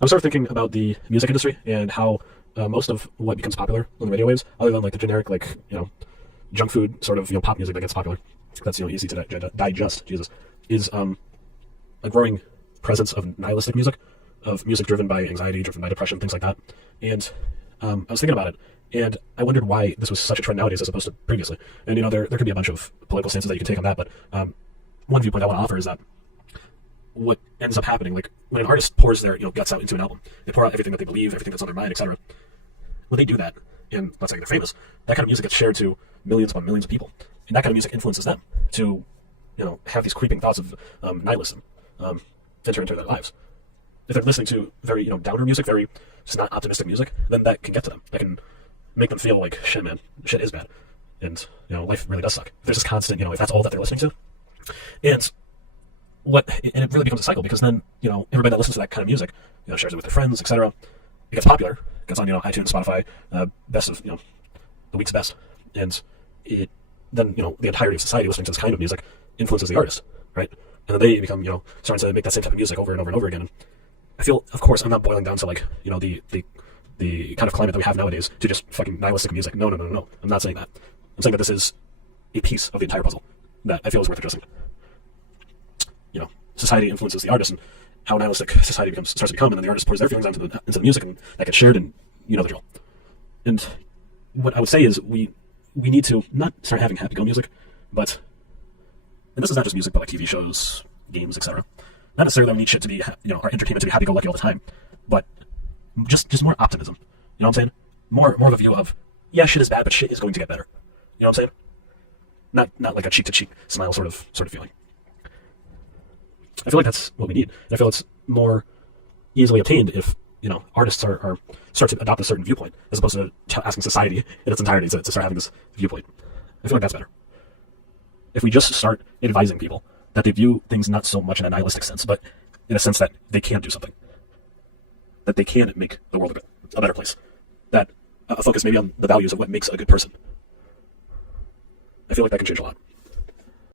I was sort of thinking about the music industry and how most of what becomes popular on the radio waves, other than like the generic, like, junk food sort of, pop music that gets popular, that's, easy to digest, Jesus, is a growing presence of nihilistic music, of music driven by anxiety, driven by depression, things like that. And I was thinking about it, and I wondered why this was such a trend nowadays as opposed to previously. And, there could be a bunch of political stances that you can take on that, but one viewpoint I want to offer is that what ends up happening, like when an artist pours their guts out into an album, they pour out everything that they believe, everything that's on their mind, etc. When they do that, and let's say they're famous, that kind of music gets shared to millions upon millions of people, and that kind of music influences them to, have these creeping thoughts of nihilism enter into their lives. If they're listening to very downer music, very just not optimistic music, then that can get to them. That can make them feel like shit, man, shit is bad, and life really does suck. If there's this constant, if that's all that they're listening to, and it really becomes a cycle, because then everybody that listens to that kind of music shares it with their friends, etc. It gets popular, it gets on iTunes, Spotify, best of the week's best, and it then the entirety of society listening to this kind of music influences the artist, right? And then they become starting to make that same type of music over and over and over again. And I feel, of course, I'm not boiling down to like the kind of climate that we have nowadays to just fucking nihilistic music. No. I'm not saying that. I'm saying that this is a piece of the entire puzzle that I feel is worth addressing. Society influences the artist, and how nihilistic society starts to become, and then the artist pours their feelings into the music, and that gets shared, and the drill. And what I would say is we need to not start having happy-go music, but, and this is not just music, but like TV shows, games, etc. Not necessarily that we need shit to be, our entertainment to be happy-go-lucky all the time, but just more optimism. You know what I'm saying? More of a view of, yeah, shit is bad, but shit is going to get better. You know what I'm saying? Not like a cheek-to-cheek smile sort of feeling. I feel like that's what we need. And I feel it's more easily obtained if artists are start to adopt a certain viewpoint, as opposed to asking society in its entirety to start having this viewpoint. I feel like that's better. If we just start advising people that they view things not so much in a nihilistic sense, but in a sense that they can do something, that they can make the world a better place, that a focus maybe on the values of what makes a good person, I feel like that can change a lot.